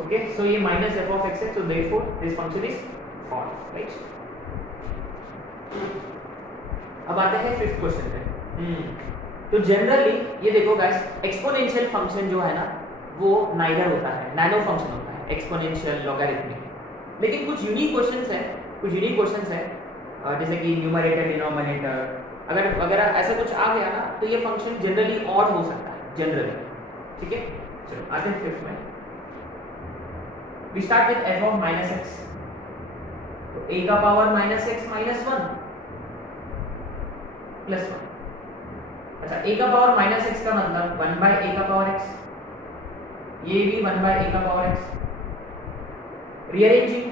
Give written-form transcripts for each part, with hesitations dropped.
Okay, सो ये minus f of x है, so therefore this function is odd, right. अब आते हैं फिफ्थ क्वेश्चन पे। तो जनरली ये देखो गाइस, एक्सपोनेंशियल फंक्शन जो है ना वो नाइदर होता है, नैनो फंक्शन होता है, एक्सपोनेंशियल, लॉगरिथमिक। लेकिन कुछ यूनिक क्वेश्चंस है, जैसे कि न्यूमरेटर डिनोमिनेटर, अगर ऐसा कुछ आ गया ना तो ये फंक्शन जनरली ऑड हो सकता है, जनरली। ठीक है, चलो आते हैं फिफ्थ में। We start with f of minus x. तो a का power minus x minus one plus one. अच्छा, a का पावर माइनस एक्स का मतलब वन बाई ए का पावर एक्स, ये भी वन बाई ए का power x. Rearranging,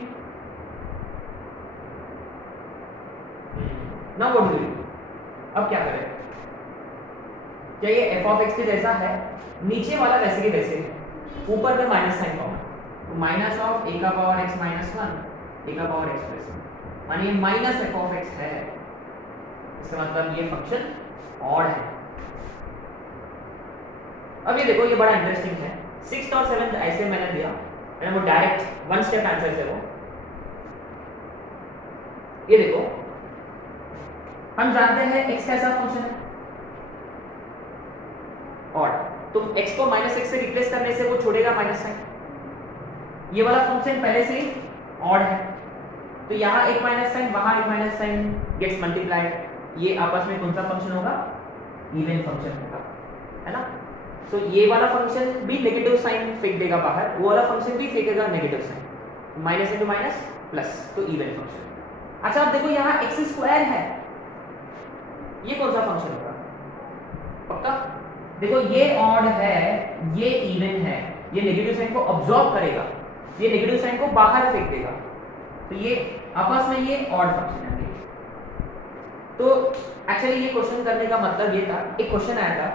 now what do you do? अब क्या करें? क्या ये f ऑफ x के जैसा है? नीचे वाला वैसे के वैसे है, ऊपर में माइनस साइन कॉमन, तो माइनस ऑफ a का power x minus one, a का पावर x प्लस वन, माने ये माइनस f ऑफ x है, इसका मतलब ये फंक्शन ऑड है। अब ये देखो, ये बड़ा इंटरेस्टिंग है। सिक्स्थ और सेवेंथ ऐसे मैंने दिया, मैंने वो डायरेक्ट वन स्टेप आंसर है वो। ये देखो, हम जानते हैं x कैसा फंक्शन है, ऑड। तो x को माइनस एक्स से रिप्लेस करने से वो छोड़ेगा माइनस साइन। ये वाला फंक्शन पहले से ही ऑड है, तो यहाँ एक माइनस साइन, वहां एक माइनस साइन गेट्स मल्टीप्लाइड। ये आपस में कौन सा फंक्शन होगा? इवन फंक्शन होगा, है ना। तो ये वाला फंक्शन भी नेगेटिव साइन फेंक देगा बाहर, वो वाला फंक्शन भी फेंकेगा negative sign, minus into minus plus, तो इवन फंक्शन। अच्छा, अब देखो यहाँ एक्स स्क्वायर है, ये कौन सा फंक्शन होगा? पक्का देखो, ये ऑड है, ये इवन है, ये नेगेटिव साइन को अब्सॉर्ब करेगा, ये नेगेटिव साइन को बाहर फेंक देगा, तो ये आपस में ये ऑड फंक्शन है। तो एक्चुअली ये क्वेश्चन करने का मतलब ये था, एक क्वेश्चन आया था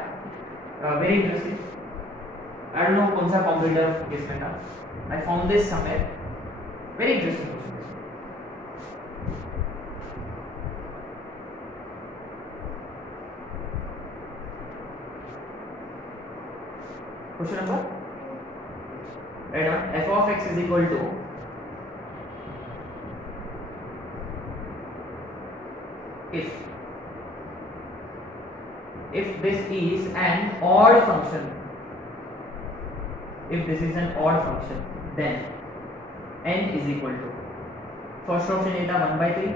very interesting, I don't know कौन सा कॉम्पिटिटर इसमें था, I found this somewhere, very interesting question. Question number right on, f of x is equal to if this is an odd function, if this is an odd function, then n is equal to, first option ये था 1/3,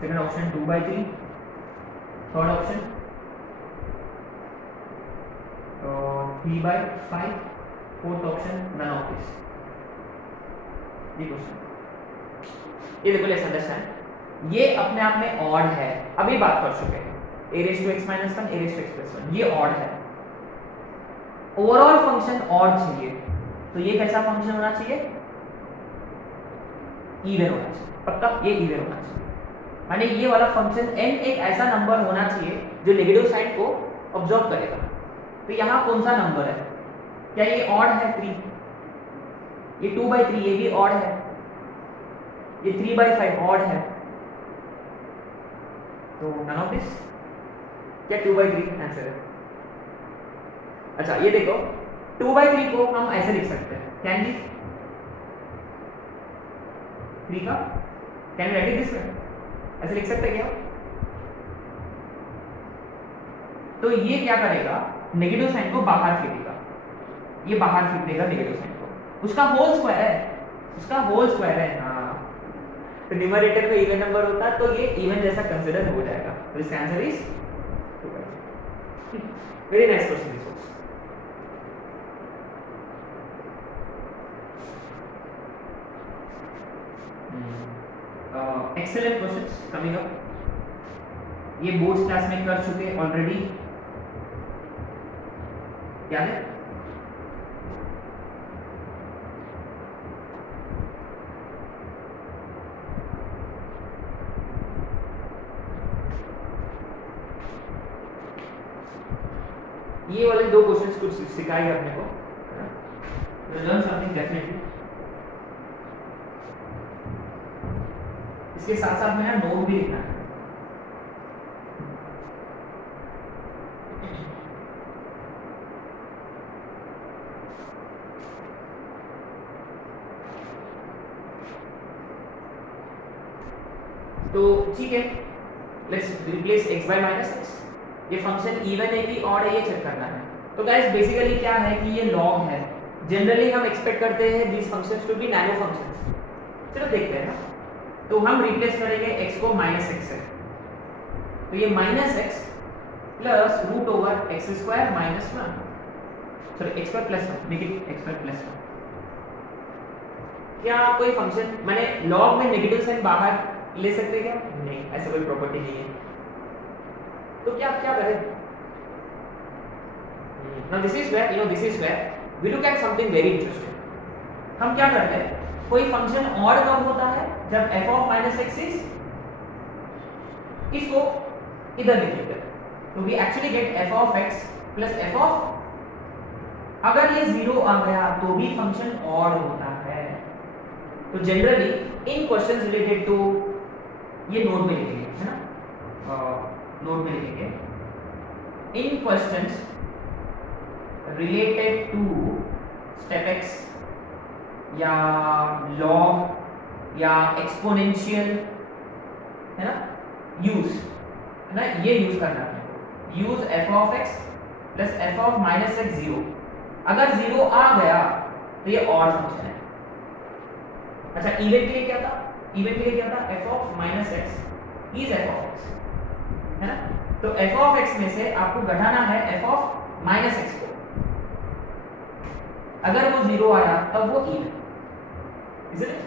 second option 2/3, third option 3/5, fourth option none of this। ये question, ये देखो, let's understand, ये अपने आप में odd है, अभी बात कर चुके हैं, a raised to x minus 1, a raised to x plus 1, ये ऑड है। ओवरऑल फंक्शन ऑड चाहिए, तो ये कैसा फंक्शन होना चाहिए? इवन होना चाहिए, पक्का ये इवन होना चाहिए, माने ये वाला फंक्शन n एक ऐसा नंबर होना चाहिए जो नेगेटिव साइन को ऑब्जॉर्व करेगा। तो यहाँ कौन सा नंबर है? क्या ये ऑड है? 3, ये 2/3, ये भी ऑड है, ये 3/5 ऑड है, तो नन ऑफ दिस। क्या 2/3 आंसर है? अच्छा, ये देखो, 2/3 को हम ऐसे लिख सकते हैं, कैन बी 3 का, कैन राइट इट दिस वे, ऐसे लिख सकते हैं क्या? तो ये क्या करेगा? नेगेटिव साइन को बाहर फेंकेगा, ये बाहर फेंक देगा नेगेटिव साइन को, उसका होल स्क्वायर है, उसका होल स्क्वायर है। हाँ, तो न्यूमरेटर में इवन नंबर होता है तो ये इवन जैसा कंसीडर हो जाएगा, तो इसका answer is 2/3। Very nice question this was. Excellent questions coming up, ये बोर्ड्स क्लास में कर चुके ऑलरेडी, याद है? ये वाले दो क्वेश्चंस कुछ सिखाएंगे अपने को, लर्न समथिंग डेफिनेटली। इसके साथ साथ में ना नोट भी लिखना है। तो ठीक है, let's replace x bye minus x. ये फंक्शन इवन है कि ऑड है ये चेक करना है। तो गाइस बेसिकली क्या है कि ये लॉग है। जनरली हम एक्सपेक्ट करते हैं this functions to be nano functions. चलो देखते हैं ना। तो हम रिप्लेस करेंगे x को माइनस एक्स से, तो ये minus x plus root over x square minus one, sorry x square plus one, negative x square plus one. क्या कोई फंक्शन मैंने लॉग में नेगेटिव साइन बाहर ले सकते क्या? नहीं, ऐसा कोई प्रॉपर्टी नहीं है। तो क्या क्या करें? Now this is where this is where we look at something very interesting. हम क्या करते हैं, कोई फंक्शन ऑड कब होता है? जब f of minus x is, इसको इधर लिख लेते हैं, तो we actually get f of x plus f of, अगर ये जीरो आ गया तो भी फंक्शन ऑड होता है। तो generally in questions related to, ये नोट में लिखेंगे है ना, नोट में लिखेंगे in questions related to step x या लॉग या एक्सपोनेंशियल है ना, यूज है ना, ये यूज करना है। Use f of x plus f of minus x zero, अगर जीरो आ गया तो ये ऑड फंक्शन है। अच्छा, इवन के लिए क्या था? इवन के लिए क्या था? F of minus x is F of x है ना। तो एफ ऑफ एक्स में से आपको घटाना है एफ ऑफ माइनस एक्स को, अगर वो जीरो आया तब वो इवन, इसलिए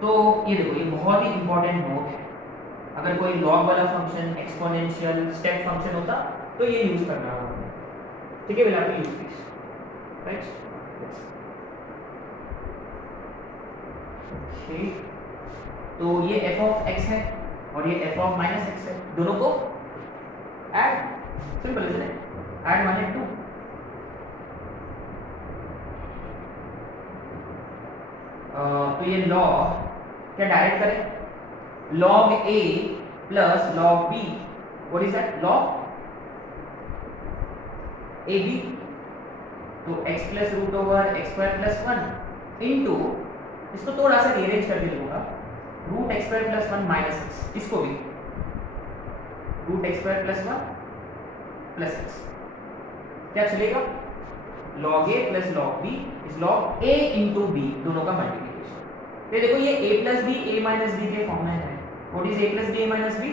तो ये देखो, ये बहुत ही इंपॉर्टेंट नोट है। अगर कोई लॉग वाला फंक्शन, एक्सपोनेंशियल, स्टेप फंक्शन होता तो ये यूज करना होगा। ठीक है, will have to use this, right? ठीक, तो ये एफ ऑफ एक्स है और ये एफ ऑफ माइनस एक्स है, दोनों को add, simple is it, add 1 and 2। तो ये लॉग क्या डायरेक्ट करें? Log a plus log b, what is that? Log ab, तो x plus root over x square plus one into, इसको थोड़ा सा रीअरेंज करके लूंगा, root x square plus one minus x, इसको भी root x square plus one plus x, क्या चलेगा? Log a plus log b is log a into b, दोनों का मल्टीप्लिकेशन। ये देखो, ये a plus b a minus b के फॉर्म में है। What is a plus b a minus b?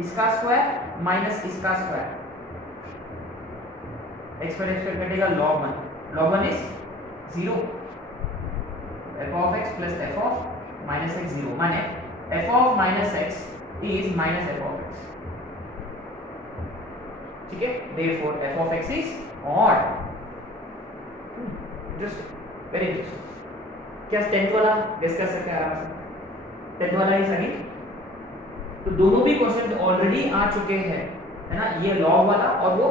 इसका स्क्वायर माइनस इसका स्क्वायर, एक्स स्क्वायर कटेगा, log one, log one is zero, f of x plus f of minus x zero, माने f of minus x is minus f of x. ठीक है, therefore f of x is odd. Just very interesting. क्या 10th वाला guess कर सकते हैं आराम से? 10th वाला ही सही। तो दोनों भी क्वेश्चन ऑलरेडी आ चुके हैं है ना, ये लॉग वाला और वो,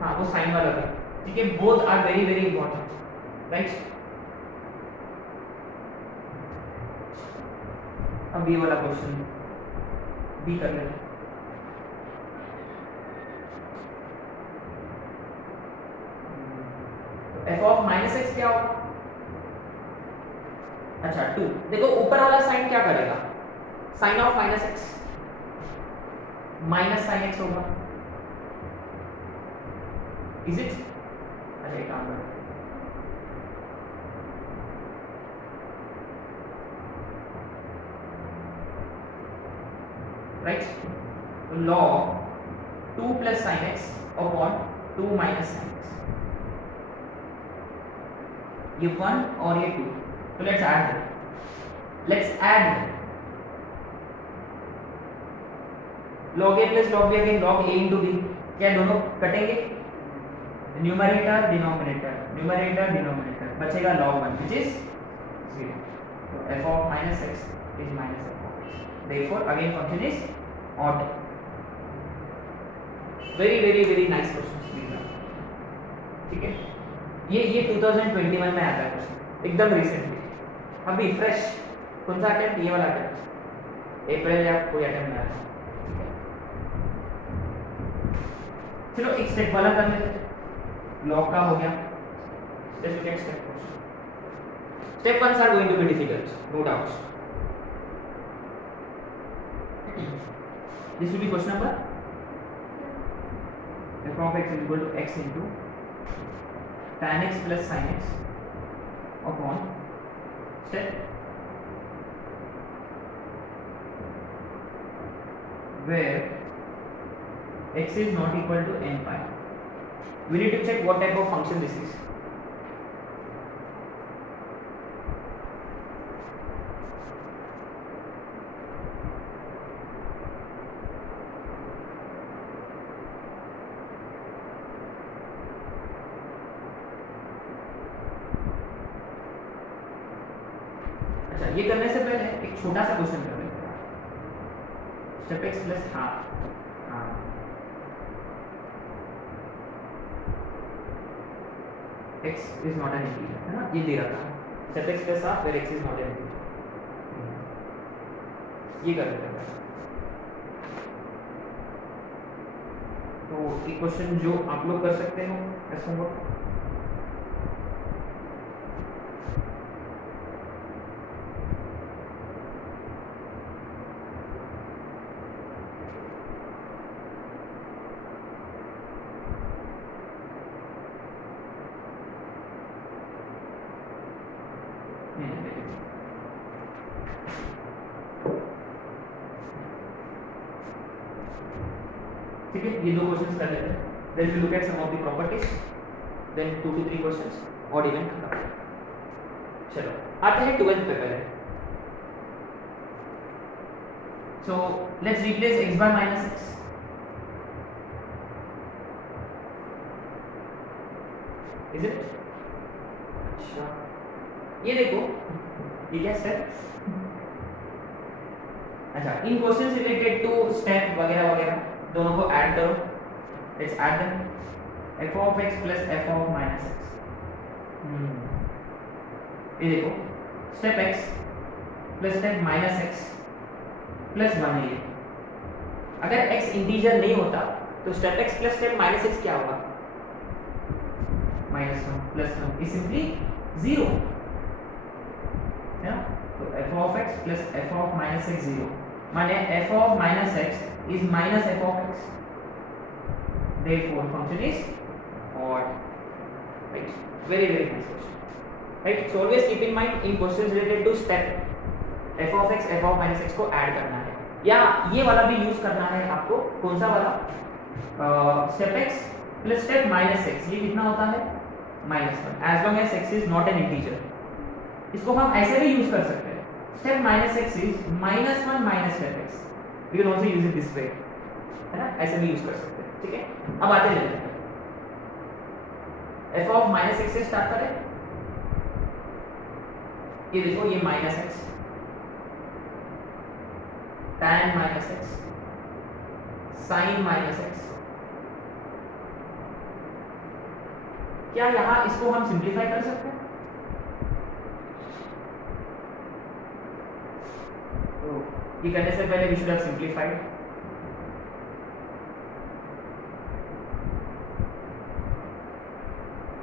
हाँ, वो साइन वाला भी। ठीक है, both are very very important, right? अब ये वाला क्वेश्चन भी कर लेते हैं। एफ ऑफ माइनस एक्स क्या होगा? अच्छा 2, देखो ऊपर वाला साइन क्या करेगा? Sine of minus x minus sine x होगा, इज इट? अच्छा एक काम करो, राइट? तो log 2 plus sine x upon 2 minus sine x, ये 1 और ये 2, तो let's add them, let's add them। log a plus log b again log a into b, क्या दोनों कटेंगे? न्यूमरेटर डिनोमिनेटर, न्यूमरेटर डिनोमिनेटर, बचेगा log 1 which is 0। तो f of minus x is minus f of x, therefore again function is odd। very very very nice questions these are। ठीक है, ये 2021 में आता है क्वेश्चन, एकदम रिसेंटली, अभी फ्रेश। कौन सा अटेम्प्ट? ये वाला अटेम्प्ट, अप्रैल या कोई अटेम्प्ट आया था। चलो एक स्टेप वाला कर लेते हैं। लॉग का हो गया, let's look at step 1। Step 1 are going to be difficult, no doubts. This will be question number f of x is equal to x into tan x plus sin x upon step where x is not equal to n pi. We need to check what type of function this is. अच्छा, ये करने से पहले एक छोटा सा question कर लेते हैं. Step x plus half x is not an integer, है ना, ये दे रखा है. step x plus half where x is not an integer, ये कर लेते हैं. तो एक क्वेश्चन जो आप लोग कर सकते हो ऐसा होगा. ठीक है, ये दो क्वेश्चंस कर लेते हैं. Then we look at some of the properties, then 2 to 3 questions और इवेंट खत्म. चलो आते हैं 12th पे पहले. So let's replace x by minus x. Is it? अच्छा, ये देखो, ये क्या स्टेप. अच्छा, इन क्वेश्चंस रिलेटेड टू स्टेप वगैरह वगैरह दोनों को ऐड करो. Let's add them. f of x plus f of minus x. ये देखो, step x plus step minus x plus 1 है. अगर x इंटीजर नहीं होता तो step x plus step minus x क्या होगा? -1 प्लस 1 इज सिंपली 0 है ना. तो f of x plus f of minus x 0 माने f of minus x is minus f of x. Therefore, function is odd. Right? Very nice question. Right? So always keep in mind in questions related to step f of x, f of minus x को add करना है, या ये वाला भी use करना है आपको. कौन सा वाला? Step x plus step minus x, ये कितना होता है? -1 as long as x is not an integer. इसको हम ऐसे भी यूज कर सकते हैं. Step minus x is -1 minus step x. We can also use it this way, है ना, ऐसे भी यूज कर सकते हैं. ठीक है, अब आते हैं f of minus x से स्टार्ट करें. ये देखो, ये minus x tan minus x sin minus x. क्या यहां इसको हम सिंप्लीफाई कर सकते हैं? तो ये करने से पहले वी शुड हैव सिंप्लीफाइड.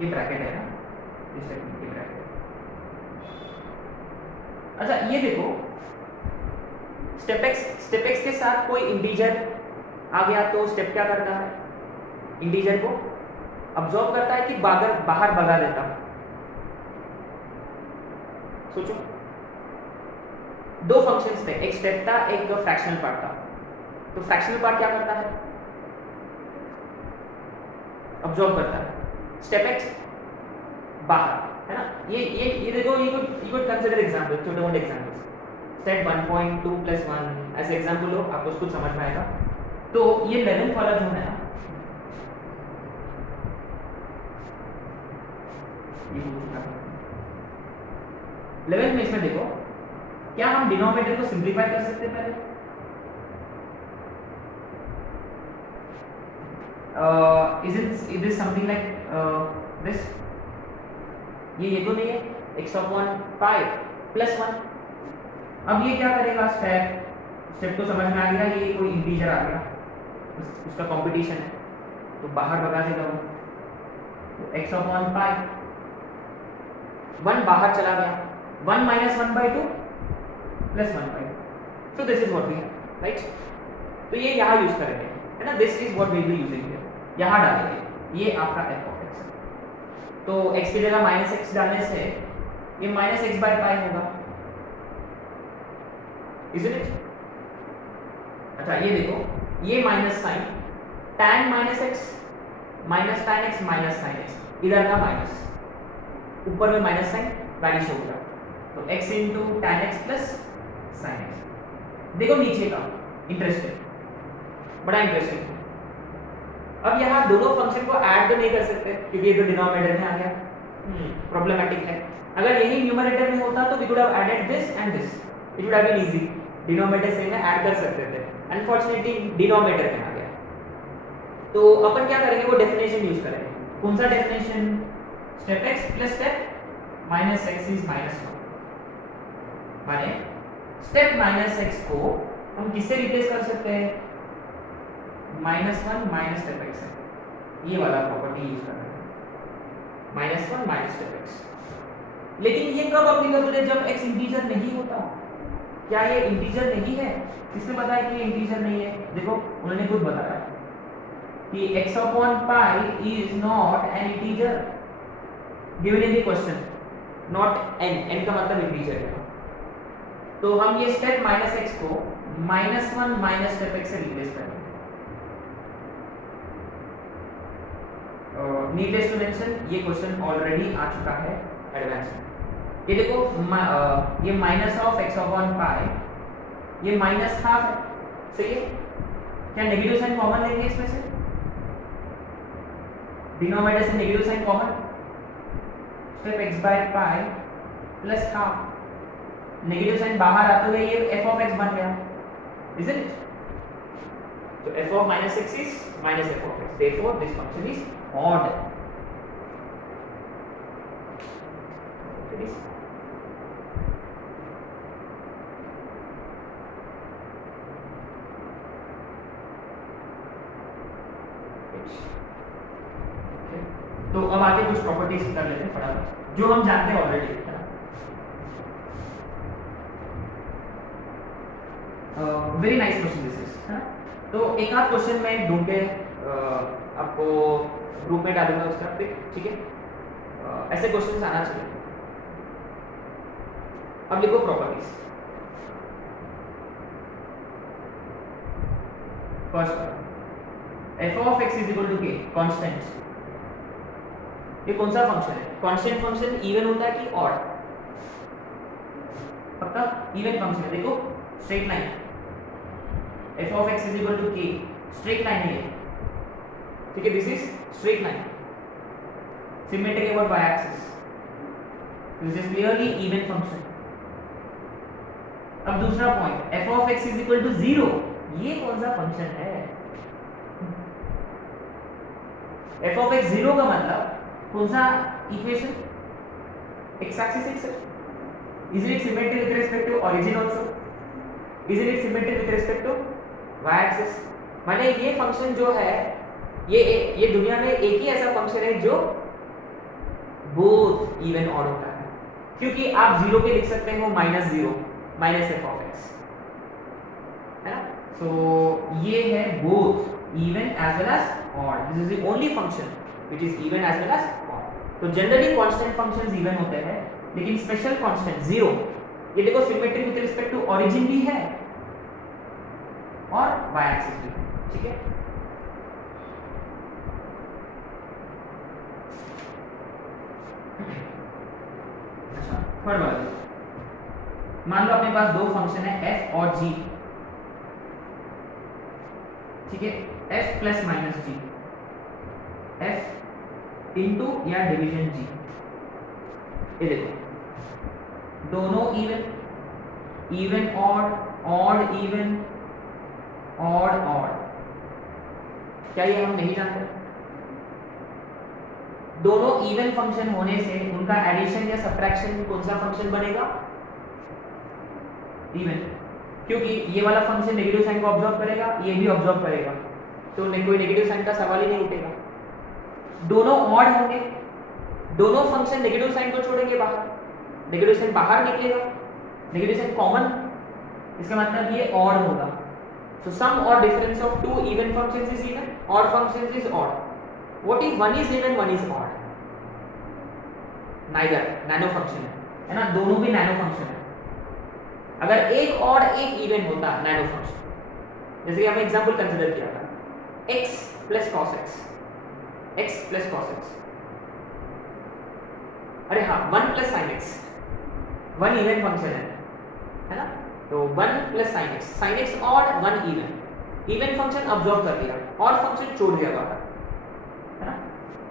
ये ब्रैकेट है ना, इस टाइप की ब्रैकेट. अच्छा, ये देखो, स्टेप x के साथ कोई इंटीजर आ गया तो स्टेप क्या करता है? इंटीजर को अब्सॉर्ब करता है कि बाहर भगा देता. सोचो, दो फंक्शंस थे, एक स्टेप था, एक फ्रैक्शनल पार्ट था. तो फ्रैक्शनल पार्ट क्या करता है? अब्सॉर्ब करता है. स्टेप x बाहर, है ना. ये देखो, you could consider example, छोटे मोटे एग्जांपल्स. स्टेप 1.2 plus 1 ऐसे एग्जांपल लो, आपको खुद समझ में आएगा. तो ये 11th वाला जो है ना, ये 11th में इसमें देखो, क्या हम डिनोमिनेटर को सिंप्लीफाई कर सकते हैं पहले? Is this something like this? ये तो नहीं है, x upon pi plus 1. अब ये क्या करेगा? स्टेप तो समझ में आ गया, ये कोई इंटीजर आ गया, उसका कंपटीशन है, तो बाहर भगा देगा वो. तो x upon pi 1 बाहर चला गया, 1 minus 1/2 plus 1/2. So this is what we have. Right. तो ये यहाँ यूज करेंगे, है ना, this is what we will be using here, यहाँ डालेंगे, ये आपका f ऑफ x है। तो x की जगह माइनस एक्स डालने से ये माइनस एक्स बाय पाई होगा, इजंट इट। अच्छा ये देखो, ये minus sine tan minus x minus tan x minus sin x, इधर का माइनस, ऊपर में माइनस साइन वैनिश हो गया, तो x into tan x plus sin x। देखो नीचे का इंटरेस्टिंग, बड़ा इंटरेस्टिंग। अब यहाँ दोनों फंक्शन को ऐड तो नहीं कर सकते क्योंकि ये तो डिनोमिनेटर में आ गया, प्रॉब्लमेटिक है। अगर यही न्यूमरेटर में होता तो we could have added this and this, it would have been easy, denominator से में ऐड कर सकते थे, अनफॉर्चुनेटली डिनोमिनेटर में आ गया। तो अपन क्या करेंगे, वो डेफिनेशन यूज करेंगे। कौन सा definition, step x plus step minus x is minus 1, माने स्टेप माइनस x को हम किससे रिप्लेस कर सकते हैं, -1 माइनस स्टेप x है, ये वाला प्रॉपर्टी यूज कर रहे हैं, -1 माइनस स्टेप x। लेकिन ये कब एप्लीकेबल है, जब x इंटीजर नहीं होता। क्या ये इंटीजर नहीं है, किसने बताया कि ये इंटीजर नहीं है, देखो उन्होंने खुद बताया कि x upon pi is not an integer given in the question, not n, n का मतलब इंटीजर है। तो हम ये स्टेप माइनस x को -1 माइनस स्टेप x से रिप्लेस करेंगे। नीडलेस टू मेंशन ये क्वेश्चन ऑलरेडी आ चुका है एडवांस में। ये देखो ये minus of x upon pi, ये माइनस हाफ है, सही है। क्या नेगेटिव साइन कॉमन लेंगे इसमें से, डिनोमिनेटर से negative sine common, step x by pi plus half, negative sine बाहर आते हुए ये f ऑफ x बन गया, इजंट इट। तो f of minus x is minus f of x, therefore this function is odd. तो अब आगे कुछ प्रॉपर्टीज कर लेते हैं फटाफट, जो हम जानते हैं ऑलरेडी, है ना। Very nice question this is, है ना। तो एक आध क्वेश्चन मैं ढूंढ के आपको ग्रुप में डालूंगा उसका पिक, ठीक है। ऐसे क्वेश्चंस आना चाहिए। अब लिखो properties. First f of x is equal to k, constant. ये कौन सा फंक्शन है, कांस्टेंट फंक्शन इवन होता है कि ऑड, पक्का इवन फंक्शन है। देखो straight line, f of x is equal to k, straight line है, ठीक है, this is straight line, symmetric about y axis, this is clearly even function. अब दूसरा point, f of x is equal to 0, ये कौन सा function है। f of x 0 का मतलब कौन सा equation, x axis itself, is it symmetric with respect to origin also, is it symmetric with respect to y axis। माने ये फंक्शन जो है ये दुनिया में एक ही ऐसा फंक्शन है जो बोथ इवन ऑड होता है, क्योंकि आप 0 पे लिख सकते हो -0 माइनस f of x, है ना। सो ये है both even as well as odd, this is the only function which is even as well as odd। तो जनरली कांस्टेंट फंक्शंस इवन होते हैं, लेकिन स्पेशल कांस्टेंट 0, ये देखो symmetric with respect to origin भी है और y एक्सिस भी, ठीक है। अच्छा थर्ड वाला, मान लो अपने पास दो फंक्शन है f और g, ठीक है, f plus minus g, f into या डिवीजन g। ये देखो दोनों even, even odd, odd even, odd odd, क्या ये हम नहीं जानते। दोनों इवन फंक्शन होने से उनका एडिशन या सब्ट्रैक्शन कौन सा फंक्शन बनेगा, इवन, क्योंकि ये वाला फंक्शन नेगेटिव साइन को ऑब्जर्व करेगा, ये भी ऑब्जर्व करेगा, तो कोई नेगेटिव साइन का सवाल ही नहीं उठेगा। दोनों ऑड होंगे, दोनों फंक्शन नेगेटिव साइन को छोड़ेंगे बाहर, नेगेटिव साइन बाहर निकलेगा, नेगेटिव साइन कॉमन, इसका मतलब ये ऑड होगा, So sum or difference of two even functions is even, odd functions is odd. What if one is even, one is odd? Neither, nano function है ना, दोनों भी नैनो फंक्शन है। अगर एक ऑड एक इवन होता नैनो फंक्शन, जैसे कि हमने एग्जांपल कंसीडर किया था x plus cos x, x plus cos x, अरे हाँ 1 plus sin x, 1 even function है ना, तो 1 plus sin x, sin x odd 1 even, even function absorb कर लिया, ऑड फंक्शन छोड़ दिया बाहर, है ना।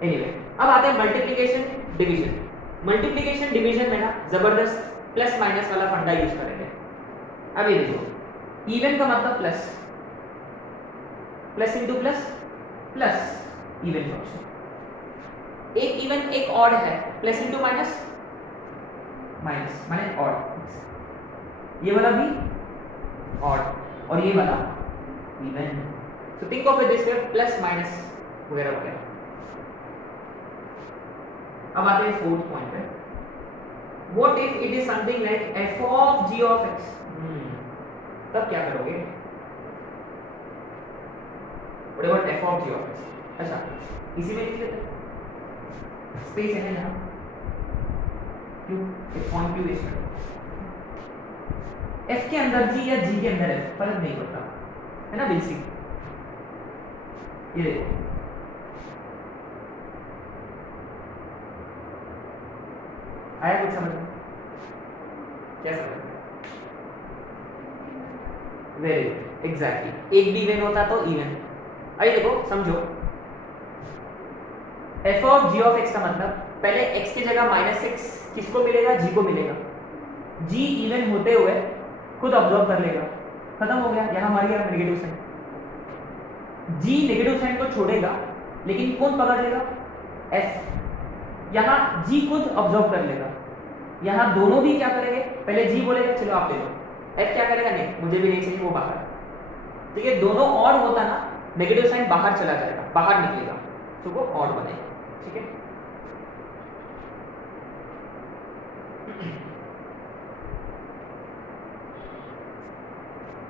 एनीवे अब आते हैं मल्टीप्लिकेशन डिवीजन। मल्टीप्लिकेशन डिवीजन में ना जबरदस्त प्लस माइनस वाला फंडा यूज करेंगे। अब ये देखो, इवन का मतलब plus, plus into plus, plus even function, एक इवन एक ऑड है, प्लस इंटू माइनस, माइनस माने ऑड, ये वाला भी ऑड और ये वाला even. So think of it this way, plus minus वगैरह वगैरह। अब आते हैं फोर्थ पॉइंट पे, what if it is something like f of g of x, तब क्या करोगे? What about f of g of x? अच्छा इसी में लिख लेते हैं, स्पेस है ना, क्यों एक पॉइंट क्यों वेस्ट करो, f के अंदर g या g के अंदर f फर्क नहीं पड़ता है ना बेसिक। ये देखो आया कुछ समझ में? क्या समझ में? वेरी गुड, एग्जैक्टली, एक भी इवन होता तो इवन। अभी देखो समझो, f of g of x का मतलब पहले x की जगह माइनस एक्स किसको मिलेगा? g को मिलेगा। g इवन होते हुए खुद ऑब्जर्व कर लेगा, खत्म हो गया, यहां हमारी negative sine, g negative sine को छोड़ेगा लेकिन कौन पकड़ लेगा? f, यहाँ g खुद ऑब्जर्व कर लेगा, यहाँ दोनों भी क्या करेंगे? पहले g बोलेगा चलो आप ले लो, f क्या करेगा? नहीं मुझे भी नहीं चाहिए, वो बाहर, ठीक है। दोनों ऑड होता ना, नेगेटिव साइन बाहर चला जाएगा, बाहर निकलेगा, तो वो ऑड बनेगा, ठीक है।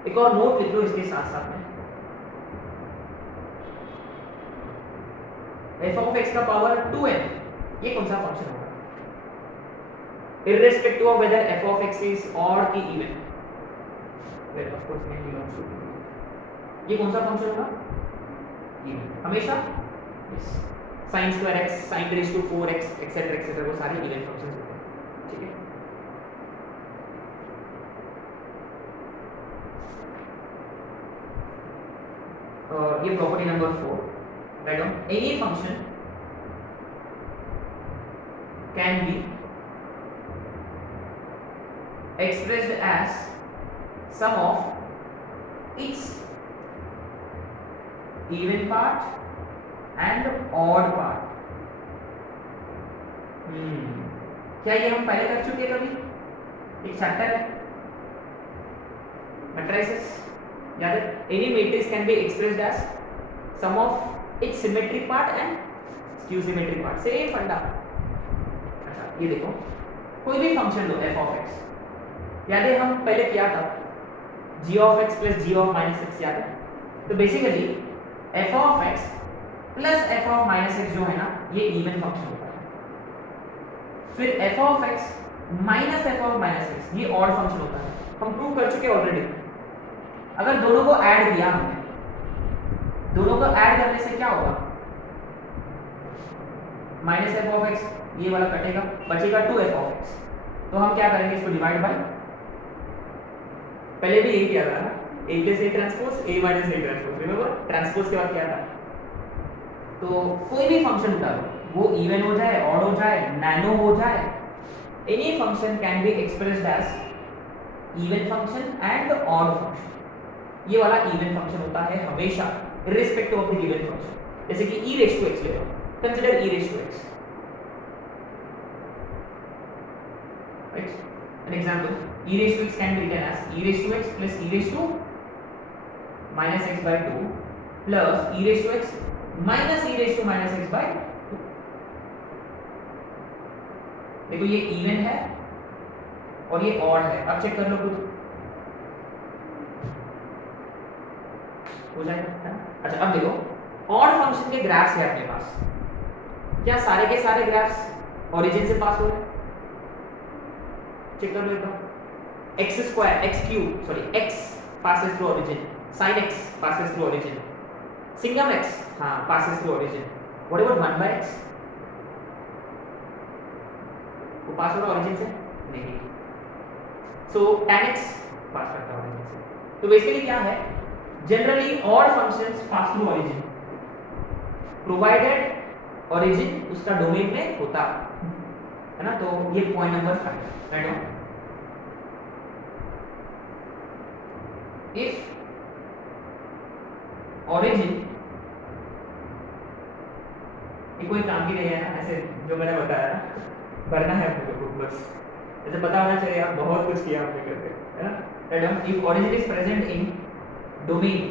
एक और नोट लिख लो इसके साथ साथ में, f of x का पावर 2n, ये कौन सा फंक्शन होगा? irrespective of whether f of x is odd की even, well of course n belongs to, ये कौन सा फंक्शन होगा? even हमेशा, yes, sin square x, sin raised to 4x etc etc, वो सारे इवन फंक्शंस होते हैं, ठीक है। ये property number 4, write down, any function can be expressed as sum of its even part and odd part। क्या ये हम पहले कर चुके हैं कभी? एक चैप्टर है मैट्रिसेस, याद है? Any matrix can be expressed as sum of its symmetric part and skew symmetric part, same funda. ये देखो, कोई भी फंक्शन लो f of x, याद है हम पहले किया था g of x plus g of minus x, याद है? तो basically f of x plus f of minus x जो है ना, ये इवन फंक्शन होता है। फिर f of x minus f of minus x, ये ऑड फंक्शन होता है, हम प्रूव कर चुके ऑलरेडी। अगर दोनों को ऐड किया हमने, दोनों को ऐड करने से क्या होगा? माइनस f of x, ये वाला कटेगा, बचेगा 2f of x, तो हम क्या करेंगे? इसको डिवाइड बाय, पहले भी यही किया था ना, a plus a transpose a minus a transpose, remember transpose के बाद क्या था? तो कोई भी फंक्शन उठा लो, वो इवन हो जाए, ऑड हो जाए, नैनो हो जाए, any function can be expressed as even function and odd function. ये वाला इवन फंक्शन होता है हमेशा, irrespective of the given function. जैसे कि e रेज़ टू x ले लो, consider e raise to x, right? An example, e raised to x can be written as e raised to x plus e raised to minus x by 2 plus e raised to x minus e raised to minus x by 2। देखो ये even है और ये odd है, अब check कर लो खुद, हो जाएगा, है ना। अच्छा अब देखो ऑड फंक्शन के ग्राफ्स है अपने पास, क्या सारे के सारे ग्राफ्स ओरिजिन से पास हो रहे हैं? चेक कर लो एक बार। X square x cube sorry x passes through origin, sin x passes through origin, signum x हाँ passes through origin, what about 1 by x वो पास हो रहा origin से नहीं, so tan x पास करता है origin से। तो बेसिकली क्या है, generally odd functions pass through origin provided origin उसका डोमेन में होता है ना। तो ये point number 5 right on. if origin ये कोई काम की नहीं है ना, ऐसे जो मैंने बताया करना है आपको तो बस ऐसे पता होना चाहिए, आप बहुत कुछ किया आपने करके, है ना। Right, if origin is present in domain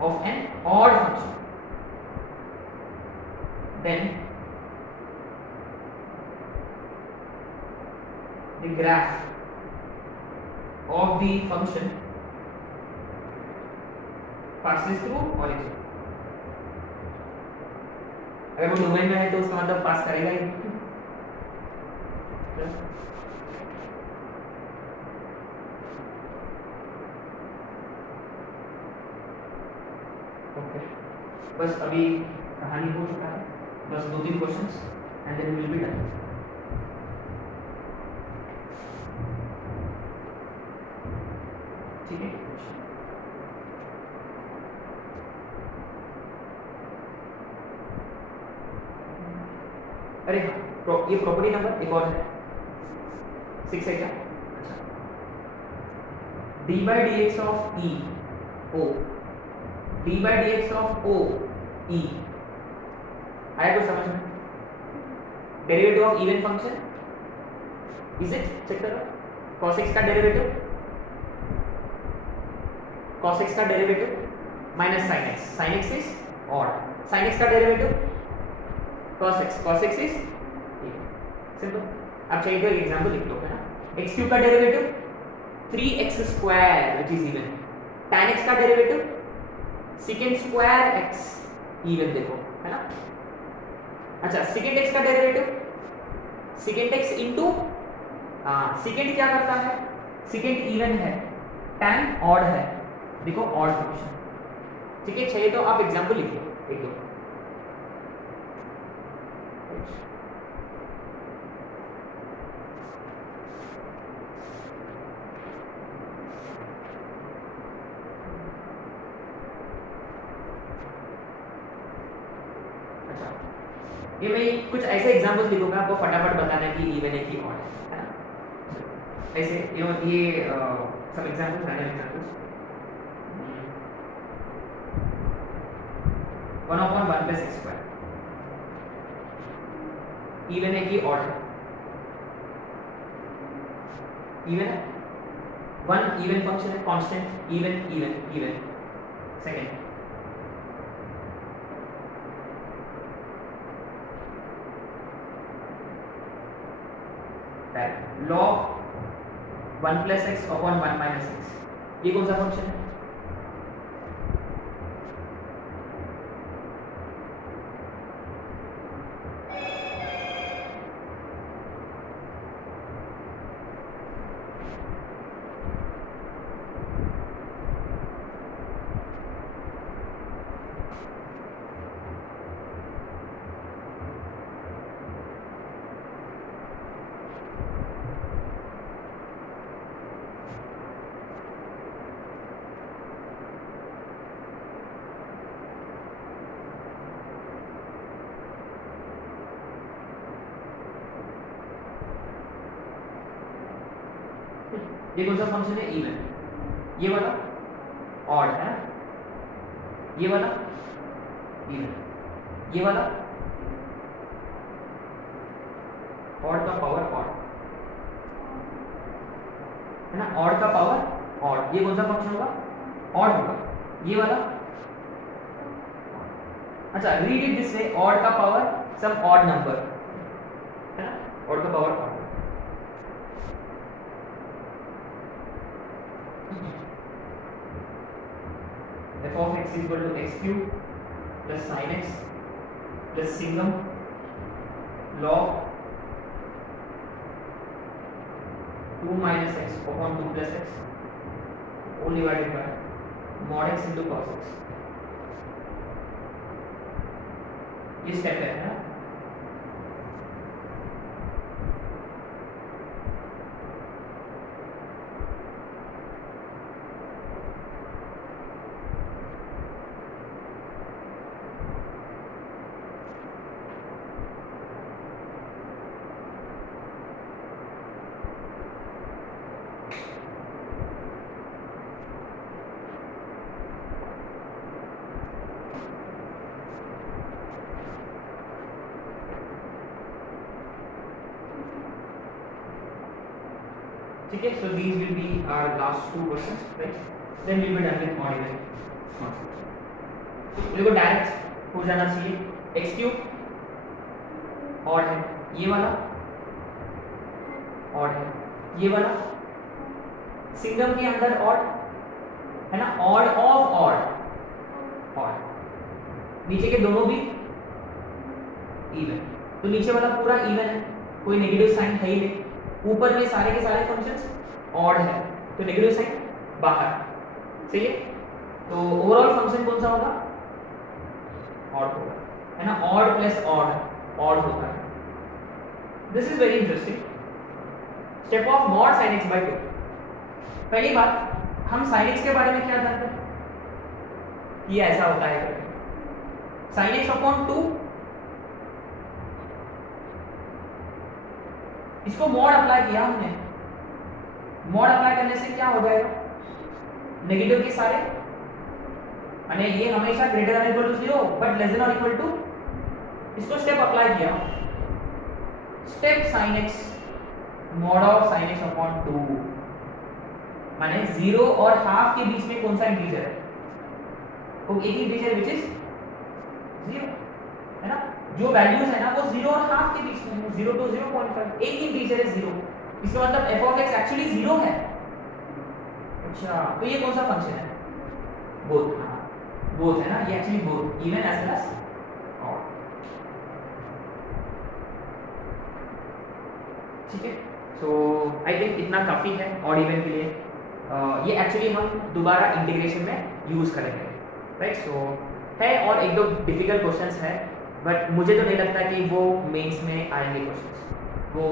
of an odd function then the graph of the function passes through origin। अगर वो डोमेन में है तो उसका मतलब पास करेगा ही। ओके बस अभी कहानी हो चुका है, बस 2-3 questions and then will be done. ठीक है अरे हाँ ये प्रॉपर्टी नंबर एक और है 6 है क्या। अच्छा d by d x of e o d by d x of o e आया कुछ समझ में? Derivative of even function is it, check करो cos x का डेरिवेटिव cos x का derivative minus sin x is odd, sin x का derivative cos x is simple. अब चाहिए तो एक एग्जांपल लिख लो, है ना। x क्यूब का derivative 3x square which is even, tan x का derivative secant square x even देखो, है ना। अच्छा secant x का derivative secant x into secant क्या करता है, secant इवन है, tan ऑड है, देखो ऑड फंक्शन। ठीक है चाहिए तो आप एग्जांपल लिख लो एक दो। ये मैं कुछ ऐसे एग्जांपल्स लिखूंगा, आपको फटाफट बताना है कि इवन है कि ऑड है ना। ऐसे ये सब examples random examples 1/1 plus x square even है कि ऑड है, इवन है, 1 इवन फंक्शन है, constant even even even. Second log 1 plus x upon 1 minus x, ये कौन सा फंक्शन है? ये कौन सा फंक्शन है? इवन, ये वाला ऑड है, ये वाला इवन, ये वाला ऑड का पावर ऑड, है ना, ऑड का पावर ऑड। ये कौन सा फंक्शन होगा? ऑड होगा, ये वाला। अच्छा read it this way, odd का पावर सम ऑड नंबर, है ना, ऑड का power odd. x equal to x cube plus sine x plus signum log 2 minus x upon 2 plus x all divided by mod x into cos x. ये step है ना। ठीक है, so these will be our last two questions, right? Then we'll be done with mod even. देखो direct हो जाना चाहिए। x cube odd है, ये वाला ऑड है, ये वाला सिंगम के अंदर ऑड है ना, ऑड ऑफ ऑड ऑड, नीचे के दोनों भी इवन, तो नीचे वाला पूरा इवन है, कोई नेगेटिव साइन है ही नहीं, ऊपर में सारे के सारे फंक्शंस ऑड है तो नेगेटिव साइन बाहर, सही है। तो ओवरऑल फंक्शन कौन सा होगा, ऑड होगा, है ना, ऑड प्लस ऑड ऑड होता है। This is very interesting. Step of mod sin x by 2। पहली बात, हम sin x के बारे में क्या जानते हैं, ये ऐसा होता है करके sin x upon 2, इसको मॉड अप्लाई किया हमने, मॉड अप्लाई करने से क्या हो जाएगा, नेगेटिव के सारे, यानी ये हमेशा greater than equal to 0 but less than और इक्वल टू, इसको स्टेप अप्लाई किया, step sin x mod of sin x upon 2, माने 0 और हाफ के बीच में कौन सा इंटीजर है, तो एक इंटीजर विच इज 0, है ना, जो वैल्यूज है ना वो 0 और हाफ के बीच में है, 0 to 0.5, एक इंटीजर है 0, इसका मतलब f of x एक्चुअली 0 है। अच्छा, तो ये कौन सा फंक्शन है, बोथ, बोथ है ना, ये actually both even as well as odd, ठीक है। सो आई थिंक इतना काफी है ऑड इवन के लिए। ये एक्चुअली हम दोबारा इंटीग्रेशन में यूज करेंगे, राइट। सो है और एक दो डिफिकल्ट क्वेश्चंस है, बट मुझे तो नहीं लगता कि वो मेंस में आएंगे क्वेश्चंस, वो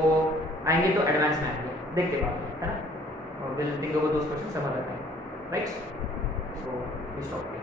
आएंगे तो एडवांस में आएंगे, देखते बात है ना, और will think over those questions सब अलग है, राइट। So we stop.